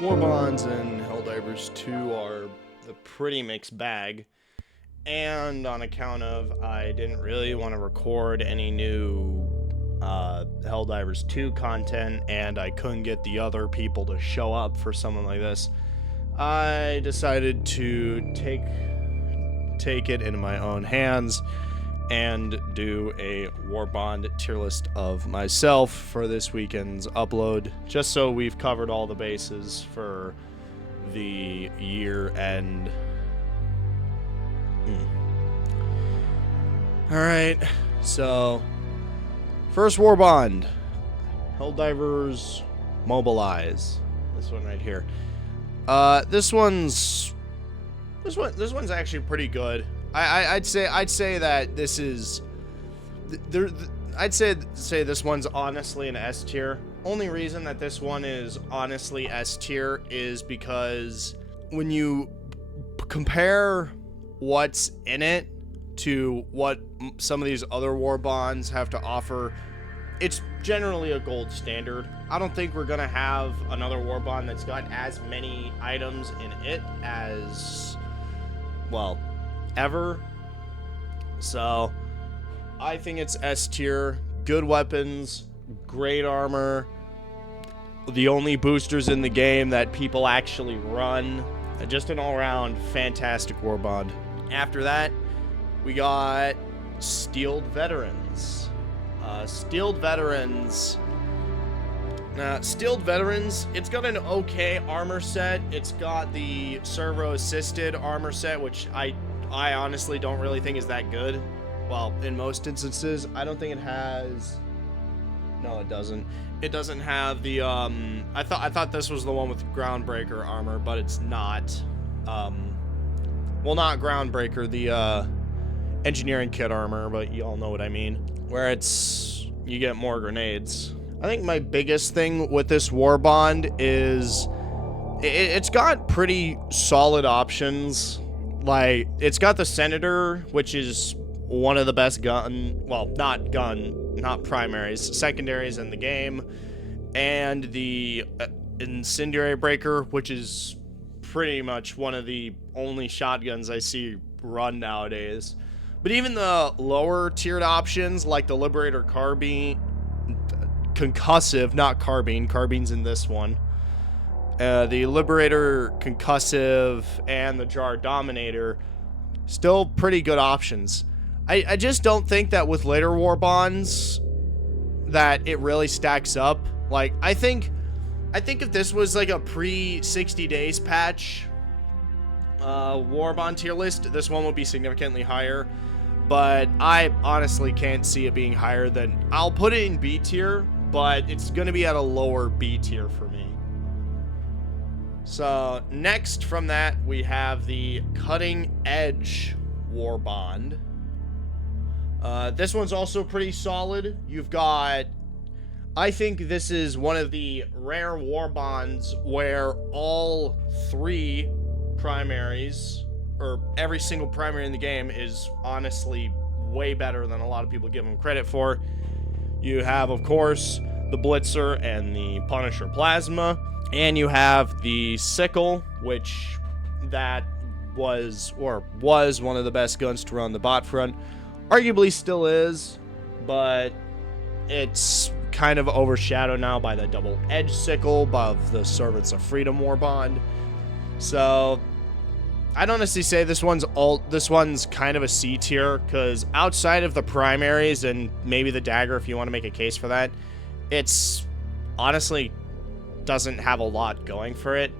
Warbonds and Helldivers 2 are a pretty mixed bag, and on account of I didn't really want to record any new Helldivers 2 content, and I couldn't get the other people to show up for something like this, I decided to take it into my own hands and do a Warbond tier list of myself for this weekend's upload, just so we've covered all the bases for the year end. Alright, so first Warbond, Helldivers Mobilize. This one right here. This one's actually pretty good. I'd say that this is I'd say this one's honestly an S tier. Only reason that this one is honestly S tier is because when you compare what's in it to what some of these other Warbonds have to offer, it's generally a gold standard. I don't think we're gonna have another Warbond that's got as many items in it as, well, ever. So I think it's S tier. Good weapons, great armor, the only boosters in the game that people actually run. Just an all-around fantastic Warbond. After that, we got Steeled Veterans. Steeled Veterans, it's got an okay armor set. It's got the servo-assisted armor set, which I honestly don't really think is that good. Well, in most instances, I don't think it has. No, it doesn't. It doesn't have the I thought this was the one with Groundbreaker armor, but it's not. Well, not Groundbreaker, the engineering kit armor, but you all know what I mean. Where you get more grenades. I think my biggest thing with this Warbond is it's got pretty solid options. Like, it's got the Senator, which is one of the best not primaries, secondaries in the game, and the Incendiary Breaker, which is pretty much one of the only shotguns I see run nowadays. But even the lower tiered options, like the Liberator Carbine, Concussive, not Carbine, Carbine's in this one, the Liberator Concussive and the Jar Dominator, still pretty good options. I just don't think that with later Warbonds that it really stacks up. Like, I think if this was like a pre-60 days patch Warbond tier list, this one would be significantly higher. But I honestly can't see it being higher than... I'll put it in B tier, but it's going to be at a lower B tier for me. So, next from that, we have the Cutting Edge Warbond. This one's also pretty solid. You've got... I think this is one of the rare Warbonds where all three primaries, or every single primary in the game, is honestly way better than a lot of people give them credit for. You have, of course, the Blitzer and the Punisher Plasma, and you have the Sickle, which that was one of the best guns to run the bot front. Arguably still is, but it's kind of overshadowed now by the Double Edge Sickle of the Servants of Freedom Warbond. So I'd honestly say this one's kind of a C tier, because outside of the primaries and maybe the dagger, if you want to make a case for that, it's honestly doesn't have a lot going for it.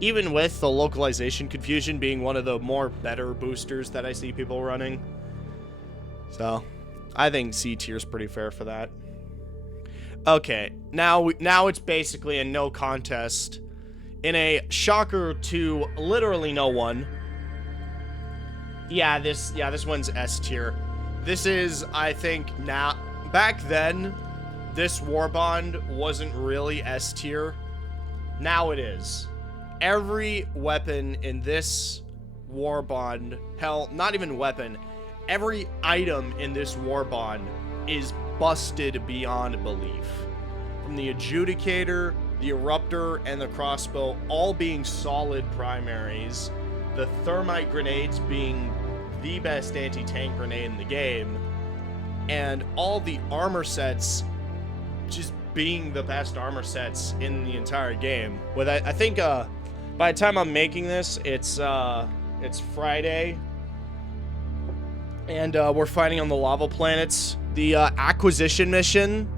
Even with the localization confusion being one of the better boosters that I see people running. So I think C tier is pretty fair for that. Okay, now it's basically a no contest. In a shocker to literally no one. Yeah, this one's S tier. This is, I think, now... Back then, this Warbond wasn't really S tier. Now it is. Every weapon in this Warbond, hell, not even weapon, every item in this Warbond is busted beyond belief. From the Adjudicator, the Eruptor, and the Crossbow all being solid primaries, the Thermite Grenades being the best anti-tank grenade in the game, and all the armor sets just being the best armor sets in the entire game. With I think by the time I'm making this, it's Friday, and we're fighting on the lava planets. The acquisition mission,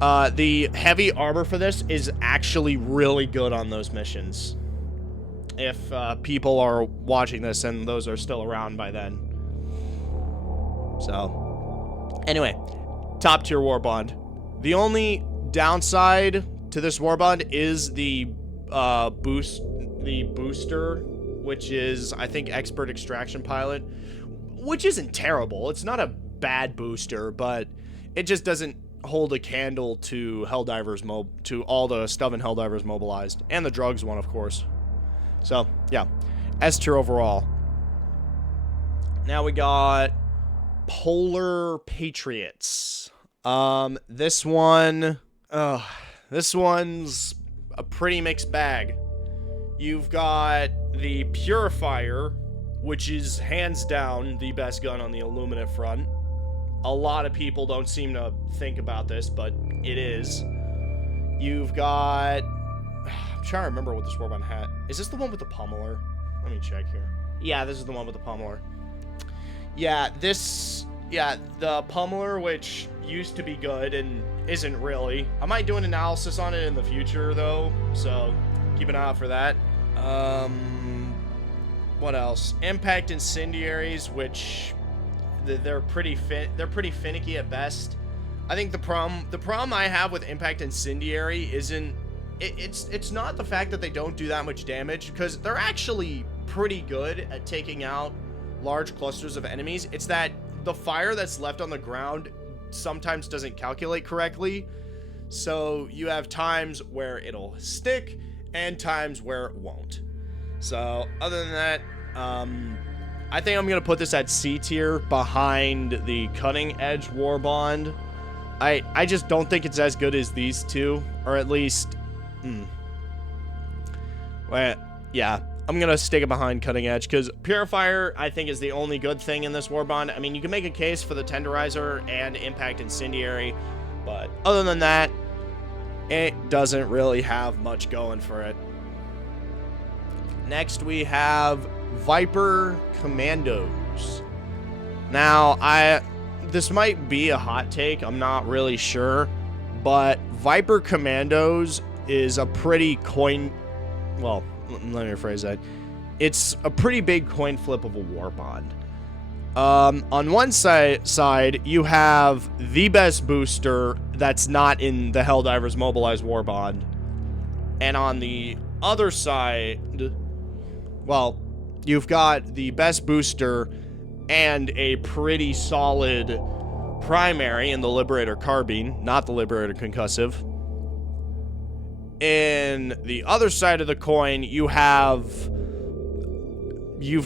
the heavy armor for this is actually really good on those missions. If people are watching this and those are still around by then. So, anyway, top tier Warbond. The only downside to this Warbond is the booster, which is, I think, Expert Extraction Pilot, which isn't terrible. It's not a bad booster, but it just doesn't hold a candle to Helldivers to all the stuff in Helldivers Mobilized, and the drugs one, of course. So, yeah, S tier overall. Now we got Polar Patriots. This one's a pretty mixed bag. You've got the Purifier, which is hands down the best gun on the Illuminate front. A lot of people don't seem to think about this, but it is. You've got... I'm trying to remember what this Warbond hat... Is this the one with the pummeler? Let me check here. Yeah, this is the one with the pummeler. Yeah, the pummeler, which used to be good and isn't really. I might do an analysis on it in the future, though, so keep an eye out for that. What else? Impact Incendiaries, which they're pretty finicky at best. I think the problem I have with Impact Incendiary isn't it's not the fact that they don't do that much damage, because they're actually pretty good at taking out large clusters of enemies. It's that the fire that's left on the ground sometimes doesn't calculate correctly, so you have times where it'll stick and times where it won't. So other than that, I think I'm gonna put this at C tier behind the Cutting Edge Warbond. I just don't think it's as good as these two, or at least well, yeah, I'm gonna stick it behind Cutting Edge, because Purifier, I think, is the only good thing in this Warbond. I mean, you can make a case for the Tenderizer and Impact Incendiary, but other than that, it doesn't really have much going for it. Next, we have Viper Commandos. Now, this might be a hot take, I'm not really sure, but Viper Commandos is a pretty well, let me rephrase that. It's a pretty big coin flip of a Warbond. On one side, you have the best booster that's not in the Helldivers Mobilize Warbond. And on the other side, well, you've got the best booster and a pretty solid primary in the Liberator Carbine, not the Liberator Concussive. In the other side of the coin, you've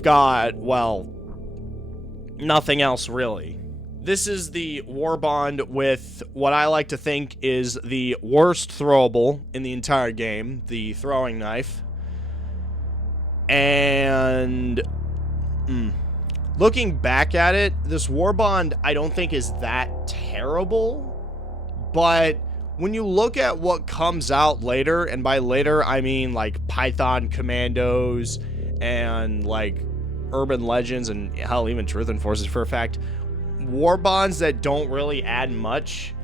got, well, nothing else really. This is the Warbond with what I like to think is the worst throwable in the entire game, the throwing knife. And looking back at it, this Warbond I don't think is that terrible, but when you look at what comes out later, and by later I mean like Python Commandos and like Urban Legends and hell, even Truth Enforcers for a fact, Warbonds that don't really add much,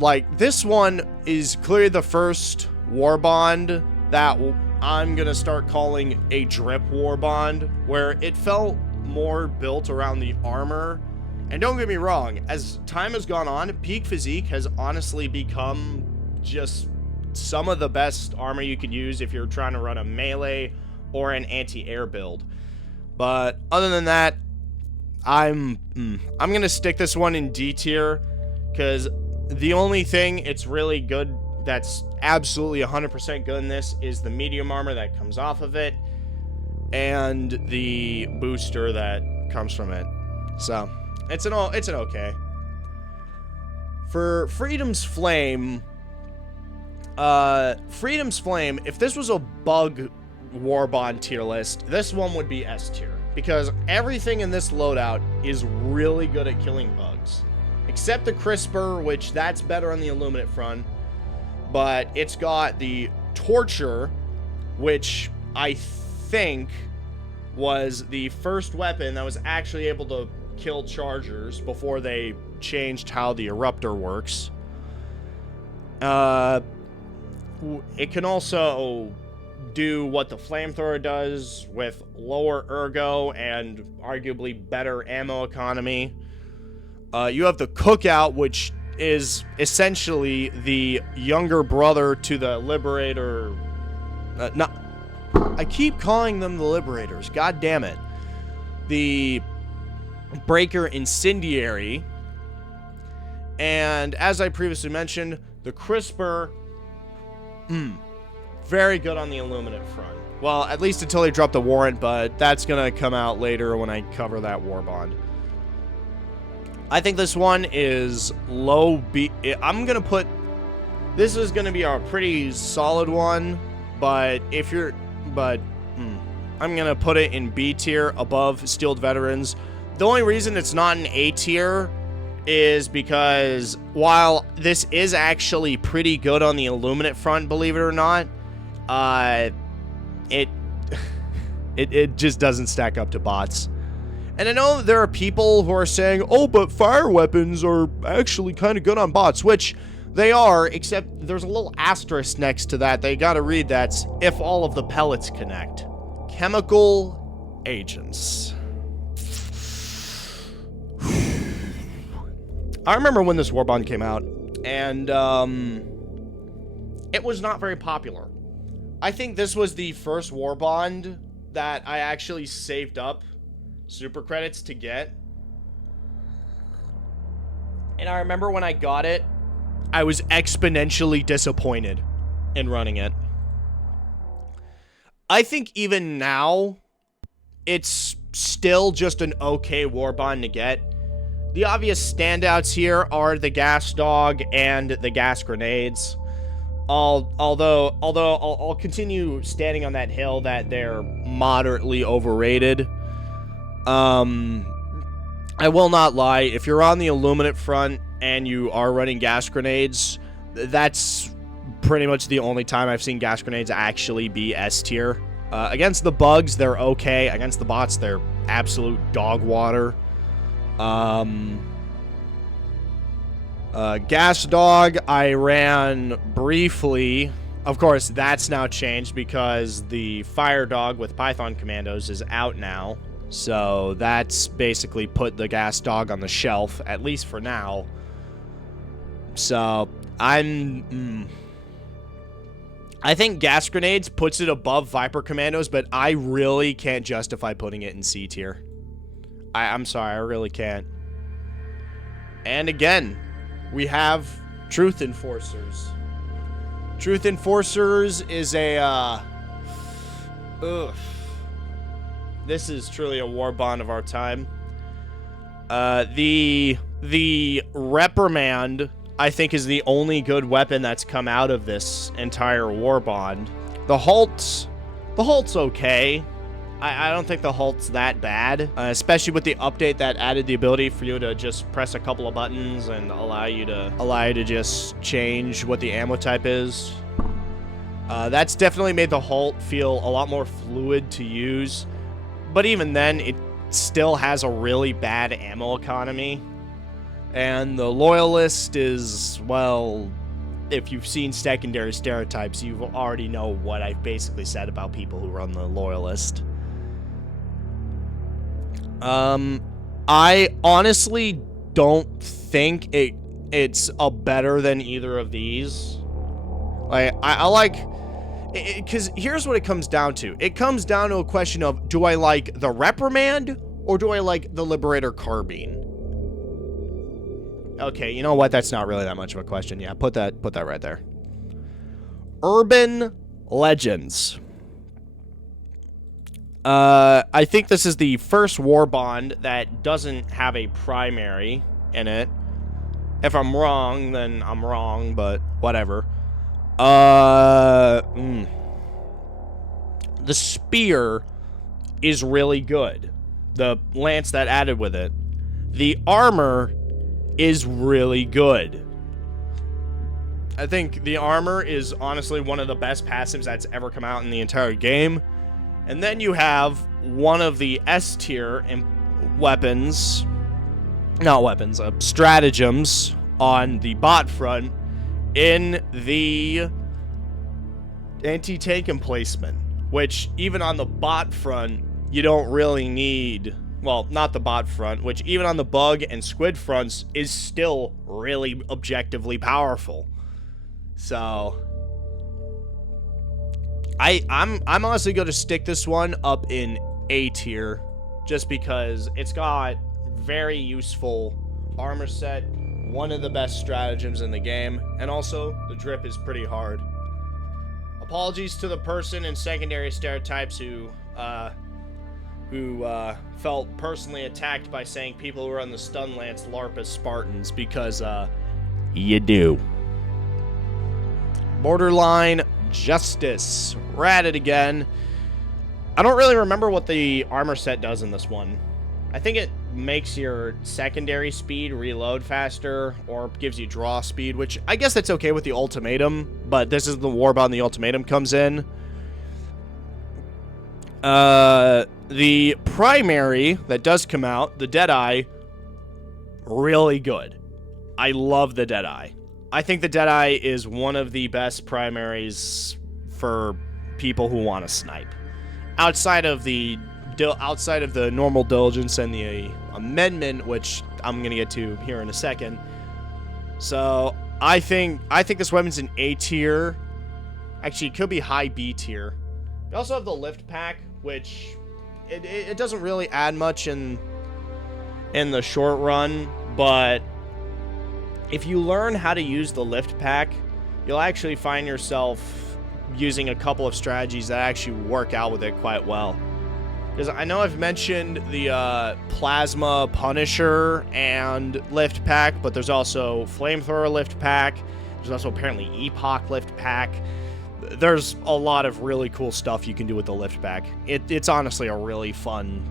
like this one is clearly the first Warbond that I'm gonna start calling a drip Warbond, where it felt more built around the armor. And don't get me wrong, as time has gone on, Peak Physique has honestly become just some of the best armor you could use if you're trying to run a melee or an anti-air build. But other than that, I'm gonna stick this one in D tier, because the only thing it's really good, that's absolutely 100% good in this, is the medium armor that comes off of it. and the booster that comes from it. So, it's an okay. For Freedom's Flame, if this was a bug Warbond tier list, this one would be S tier. Because everything in this loadout is really good at killing bugs. Except the Crisper, which that's better on the Illuminate front. But it's got the Torture, which I think was the first weapon that was actually able to kill Chargers before they changed how the Eruptor works. It can also do what the Flamethrower does with lower ergo and arguably better ammo economy. You have the Cookout, which is essentially the younger brother to the Liberator. I keep calling them the Liberators. God damn it. The Breaker Incendiary. And as I previously mentioned, the Crisper. Very good on the Illuminate front. Well, at least until they drop the Warrant, but that's going to come out later when I cover that Warbond. I think this one is low B. I'm going to put... This is going to be a pretty solid one, but if you're... I'm going to put it in B tier above Steeled Veterans. The only reason it's not in A tier is because while this is actually pretty good on the Illuminate front, believe it or not, it just doesn't stack up to bots. And I know there are people who are saying, oh, but fire weapons are actually kind of good on bots, which they are, except there's a little asterisk next to that. They gotta read that's if all of the pellets connect. Chemical agents. I remember when this Warbond came out, and it was not very popular. I think this was the first Warbond that I actually saved up super credits to get. And I remember when I got it, I was exponentially disappointed in running it. I think even now, it's still just an okay Warbond to get. The obvious standouts here are the Gas Dog and the Gas Grenades. Although I'll continue standing on that hill that they're moderately overrated. I will not lie, if you're on the Illuminate front and you are running Gas Grenades, that's pretty much the only time I've seen Gas Grenades actually be S tier. Against the bugs, they're okay. Against the bots, they're absolute dog water. Gas Dog, I ran briefly. Of course, that's now changed because the Fire Dog with Python Commandos is out now. So that's basically put the Gas Dog on the shelf, at least for now. So I think Gas Grenades puts it above Viper Commandos, but I really can't justify putting it in C tier. I'm sorry, I really can't. And again, we have Truth Enforcers. Truth Enforcers is a, this is truly a Warbond of our time. The Reprimand, I think, is the only good weapon that's come out of this entire Warbond. The Halt's okay. I don't think the Halt's that bad, especially with the update that added the ability for you to just press a couple of buttons and allow you to just change what the ammo type is. That's definitely made the Halt feel a lot more fluid to use, but even then, it still has a really bad ammo economy. And the Loyalist is, well, if you've seen Secondary Stereotypes, you already know what I've basically said about people who run the Loyalist. I honestly don't think it's a better than either of these. Like, I like, because here's what it comes down to. It comes down to a question of, do I like the Reprimand or do I like the Liberator Carbine? Okay, you know what? That's not really that much of a question. Yeah, put that right there. Urban Legends. I think this is the first Warbond that doesn't have a primary in it. If I'm wrong, then I'm wrong, but whatever. The spear is really good. The lance that added with it. The armor is really good. I think the armor is honestly one of the best passives that's ever come out in the entire game. And then you have one of the S tier weapons, not weapons, stratagems on the bot front in the anti-tank emplacement, which even on the bot front, you don't really need, well, not the bot front, which even on the bug and squid fronts is still really objectively powerful. So I'm honestly going to stick this one up in A tier just because it's got very useful armor set, one of the best stratagems in the game, and also the drip is pretty hard. Apologies to the person in secondary stereotypes who felt personally attacked by saying people who are on the stun lance LARP as Spartans, because you do. Borderline Justice. We're at it again. I don't really remember what the armor set does in this one. I think it makes your secondary speed reload faster, or gives you draw speed, which I guess that's okay with the ultimatum, but this is the Warbond the ultimatum comes in. The primary that does come out, the Deadeye, really good. I love the Deadeye. I think the Deadeye is one of the best primaries for people who want to snipe. Outside of the normal diligence and the amendment, which I'm going to get to here in a second. So I think this weapon's an A tier. Actually, it could be high B tier. We also have the lift pack, which it doesn't really add much in the short run, but if you learn how to use the lift pack, you'll actually find yourself using a couple of strategies that actually work out with it quite well. Because I know I've mentioned the Plasma Punisher and lift pack, but there's also Flamethrower lift pack. There's also apparently Epoch lift pack. There's a lot of really cool stuff you can do with the lift pack. It's honestly a really fun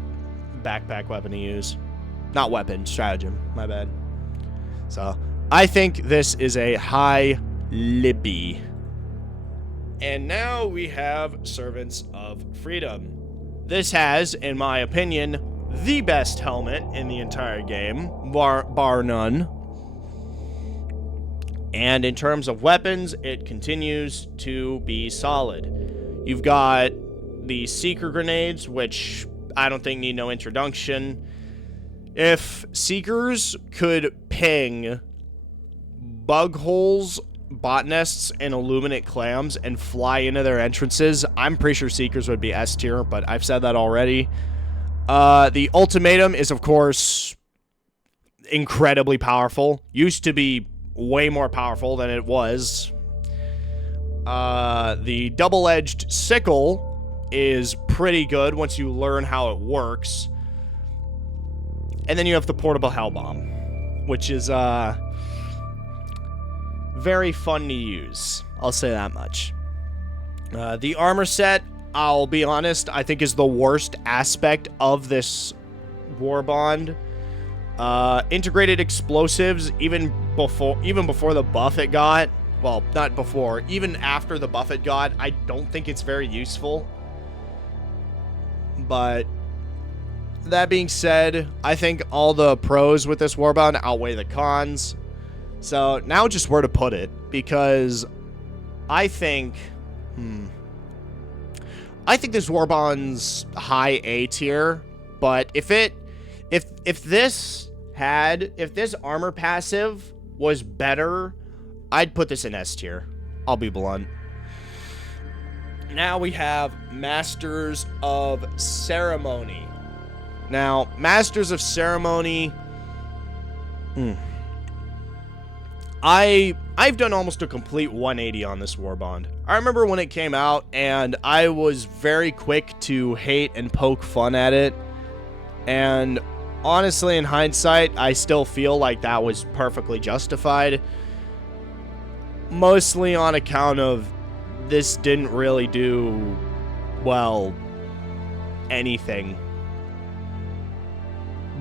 backpack weapon to use. Not weapon, stratagem, my bad. So I think this is a high Libby. And now we have Servants of Freedom. This has, in my opinion, the best helmet in the entire game, bar none. And in terms of weapons, it continues to be solid. You've got the Seeker grenades, which I don't think need no introduction. If Seekers could ping bug holes, bot nests, and illuminate clams and fly into their entrances, I'm pretty sure Seekers would be S tier, but I've said that already. The ultimatum is, of course, incredibly powerful. Used to be way more powerful than it was. The double-edged sickle is pretty good once you learn how it works. And then you have the portable hell bomb, which is very fun to use. I'll say that much. The armor set, I'll be honest, I think is the worst aspect of this Warbond. Integrated explosives, even before the buff it got, well, not before, even after the buff it got, I don't think it's very useful. But that being said, I think all the pros with this Warbond outweigh the cons. So now just where to put it, because I think this Warbond's high A tier, but if this armor passive was better, I'd put this in S tier. I'll be blunt. Now we have Masters of Ceremony. Now, Masters of Ceremony, I've done almost a complete 180 on this Warbond. I remember when it came out, and I was very quick to hate and poke fun at it. And honestly, in hindsight, I still feel like that was perfectly justified. Mostly on account of this didn't really do, well, anything.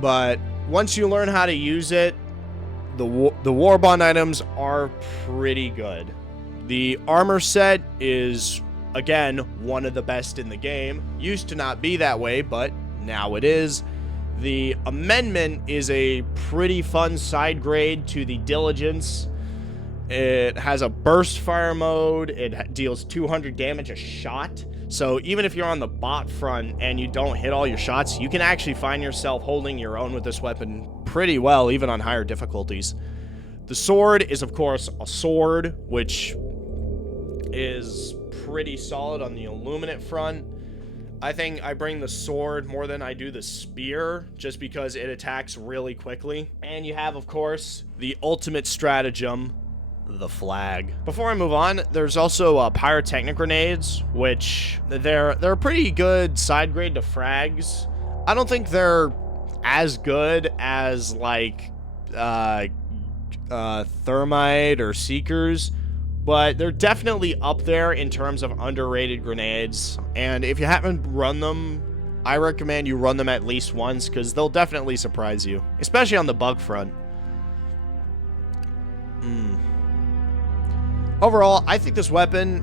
But once you learn how to use it, the Warbond items are pretty good. The armor set is, again, one of the best in the game. Used to not be that way, but now it is. The amendment is a pretty fun side grade to the Diligence. It has a burst fire mode. It deals 200 damage a shot. So even if you're on the bot front and you don't hit all your shots, you can actually find yourself holding your own with this weapon pretty well, even on higher difficulties. The sword is, of course, a sword, which is pretty solid on the illuminate front. I think I bring the sword more than I do the spear, just because it attacks really quickly. And you have, of course, the ultimate stratagem, the flag. Before I move on, there's also pyrotechnic grenades, which they're a pretty good side grade to frags. I don't think they're as good as like thermite or seekers, but they're definitely up there in terms of underrated grenades. And if you haven't run them, I recommend you run them at least once, because they'll definitely surprise you, especially on the bug front. Overall, I think this weapon,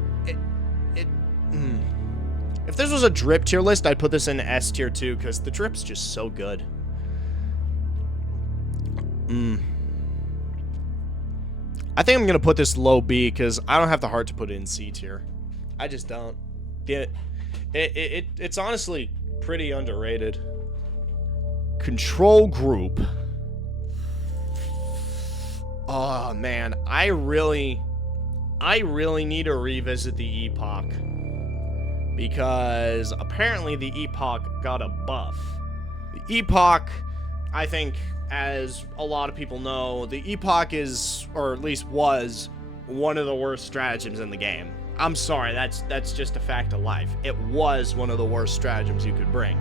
if this was a drip tier list, I'd put this in S tier 2, because the drip's just so good. I think I'm going to put this low B, because I don't have the heart to put it in C tier. I just don't. It's honestly pretty underrated. Control group. Oh, man. I really need to revisit the Epoch, because apparently the Epoch got a buff. The Epoch, I think, as a lot of people know, the Epoch is, or at least was, one of the worst stratagems in the game. I'm sorry, that's just a fact of life. It was one of the worst stratagems you could bring.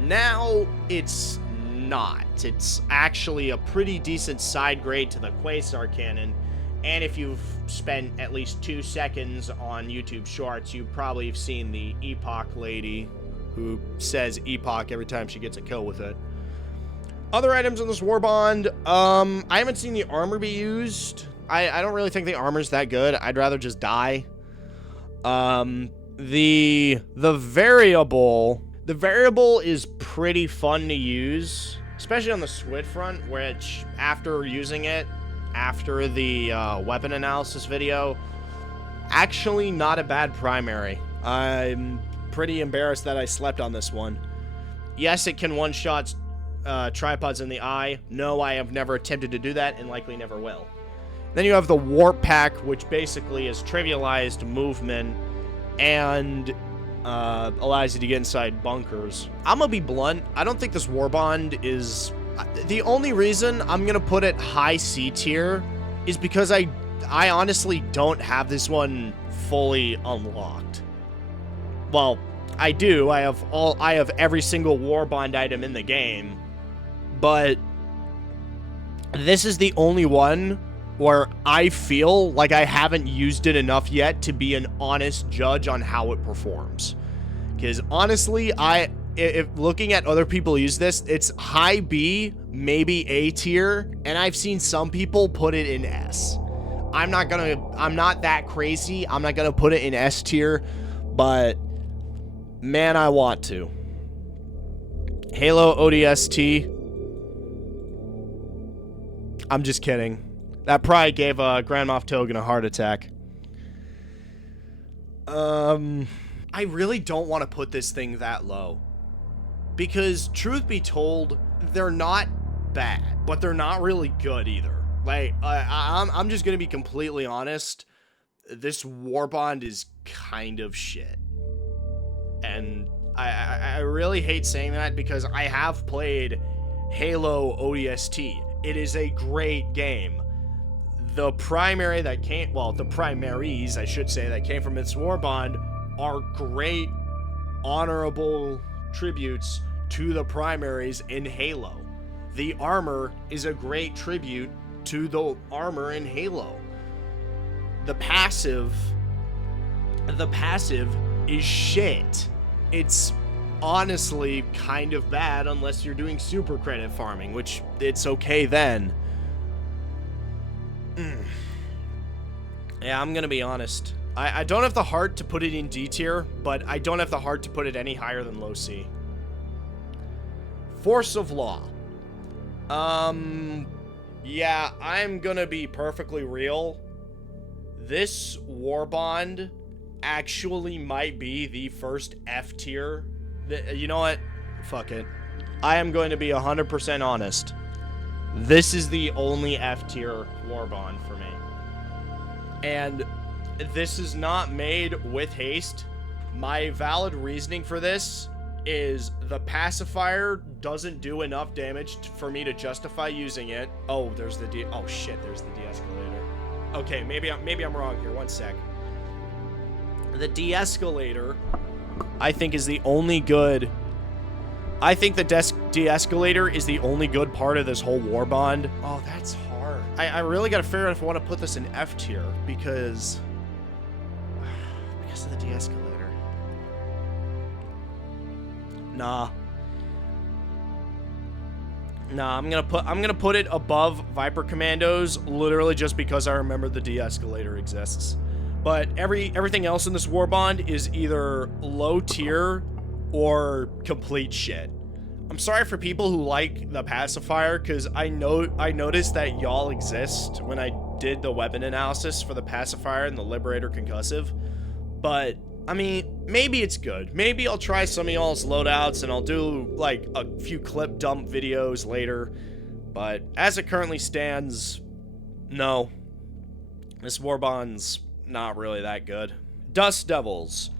Now, it's not. It's actually a pretty decent side grade to the Quasar Cannon. And if you've spent at least 2 seconds on YouTube Shorts, you probably have seen the Epoch lady who says Epoch every time she gets a kill with it. Other items in this Warbond, I haven't seen the armor be used. I don't really think the armor's that good. I'd rather just die. The variable is pretty fun to use, especially on the Squid front, which after using it, after the weapon analysis video, actually not a bad primary. I'm pretty embarrassed that I slept on this one. Yes, it can one-shot tripods in the eye. No, I have never attempted to do that and likely never will. Then you have the Warp Pack, which basically is trivialized movement and allows you to get inside bunkers. I'm gonna be blunt. I don't think this Warbond is... The only reason I'm gonna put it high C tier is because I honestly don't have this one fully unlocked. Well, I do. I have every single Warbond item in the game, but this is the only one where I feel like I haven't used it enough yet to be an honest judge on how it performs. Because honestly, if looking at other people use this, it's high B, maybe A tier, and I've seen some people put it in S. I'm not that crazy. I'm not gonna put it in S tier, but man, I want to. Halo ODST. I'm just kidding. That probably gave Grand Moff Togan a heart attack. I really don't want to put this thing that low. Because, truth be told, they're not bad, but they're not really good either. Like, I'm just gonna be completely honest. This Warbond is kind of shit. And I really hate saying that because I have played Halo ODST. It is a great game. the primary that came, well, the primaries, I should say, that came from its Warbond are great, honorable tributes to the primaries in Halo. The armor is a great tribute to the armor in Halo. The passive is shit. It's honestly kind of bad unless you're doing super credit farming, which it's okay then. Yeah, I'm gonna be honest. I don't have the heart to put it in D tier, but I don't have the heart to put it any higher than low C. Force of Law. Yeah, I'm gonna be perfectly real. This Warbond actually might be the first F tier. You know what? Fuck it. I am going to be 100% honest. This is the only F tier Warbond for me. And this is not made with haste. My valid reasoning for this is the pacifier doesn't do enough damage for me to justify using it. Oh, there's the oh shit, there's the de-escalator. Okay, maybe I'm wrong here. One sec. The de-escalator, I think, is the only good. I think the de-escalator is the only good part of this whole Warbond. Oh, that's hard. I really gotta figure out if I want to put this in F tier because of the de-escalator. Nah, I'm gonna put it above Viper Commandos, literally just because I remember the de-escalator exists. But everything else in this Warbond is either low tier or complete shit. I'm sorry for people who like the pacifier, because I noticed that y'all exist when I did the weapon analysis for the pacifier and the Liberator concussive. But I mean, maybe it's good. Maybe I'll try some of y'all's loadouts and I'll do like a few clip dump videos later. But as it currently stands, no. This Warbond's not really that good. Dust Devils.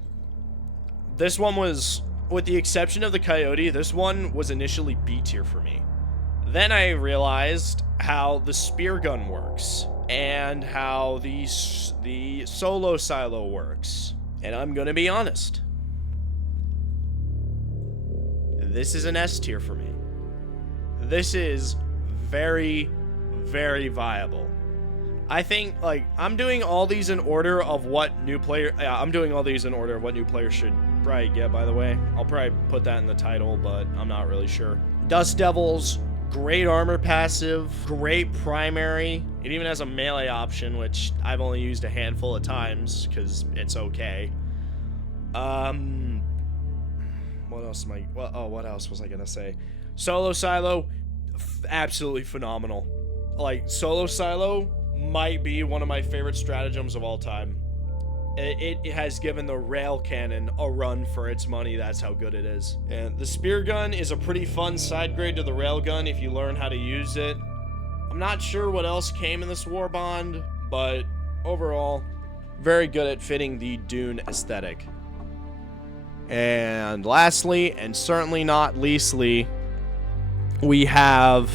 This one was, with the exception of the Coyote, this one was initially B tier for me. Then I realized how the spear gun works and how the solo silo works. And I'm gonna be honest. This is an S tier for me. This is very, very viable. I think, like, I'm doing all these in order of what new player... I'm doing all these in order of what new players should probably get, by the way. I'll probably put that in the title, but I'm not really sure. Dust Devils, great armor passive, great primary. It even has a melee option, which I've only used a handful of times, because it's okay. What else am I... what else was I gonna say? Solo Silo, absolutely phenomenal. Like, Solo Silo might be one of my favorite stratagems of all time. It has given the rail cannon a run for its money. That's how good it is. And the spear gun is a pretty fun side grade to the rail gun if you learn how to use it. I'm not sure what else came in this Warbond, but overall, very good at fitting the Dune aesthetic. And lastly, and certainly not leastly, we have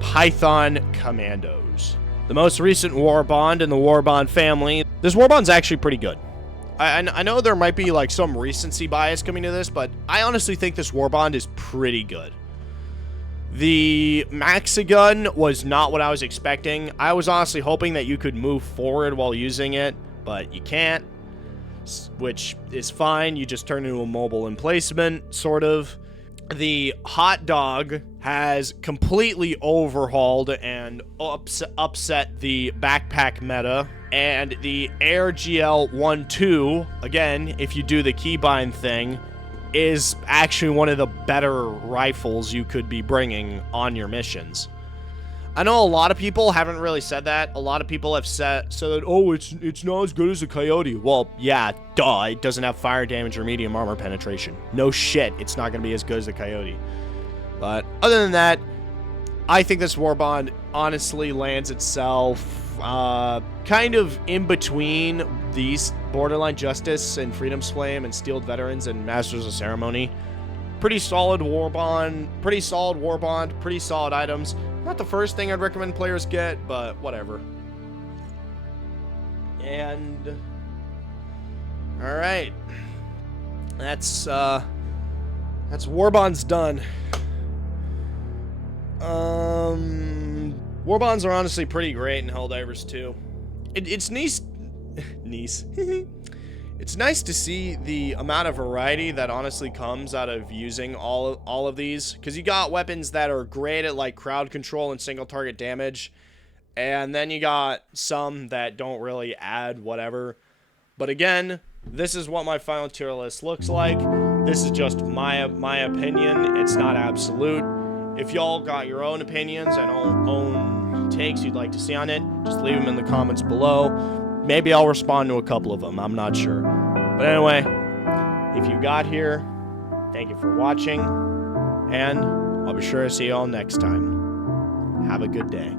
Python Commandos. The most recent Warbond in the Warbond family. This Warbond's actually pretty good. I know there might be like some recency bias coming to this, but I honestly think this Warbond is pretty good. The Maxigun was not what I was expecting. I was honestly hoping that you could move forward while using it, but you can't, which is fine. You just turn into a mobile emplacement, sort of. The Hot Dog has completely overhauled and upset the backpack meta. And the Air GL-12, again, if you do the keybind thing, is actually one of the better rifles you could be bringing on your missions. I know a lot of people haven't really said that. A lot of people have said that, oh, it's not as good as the Coyote. Well, yeah, duh. It doesn't have fire damage or medium armor penetration. No shit, it's not going to be as good as the Coyote. But other than that, I think this Warbond honestly lands itself kind of in between these Borderline Justice and Freedom's Flame and Steeled Veterans and Masters of Ceremony. Pretty solid Warbond, pretty solid items. Not the first thing I'd recommend players get, but whatever. And all right, that's Warbond's done. Warbonds are honestly pretty great in Helldivers too. It's nice. It's nice to see the amount of variety that honestly comes out of using all of these, because you got weapons that are great at like crowd control and single target damage, and then you got some that don't really add whatever. But again, this is what my final tier list looks like. This is just my opinion. It's not absolute. If y'all got your own opinions and own takes you'd like to see on it, just leave them in the comments below. Maybe I'll respond to a couple of them. I'm not sure. But anyway, if you got here, thank you for watching, and I'll be sure to see y'all next time. Have a good day.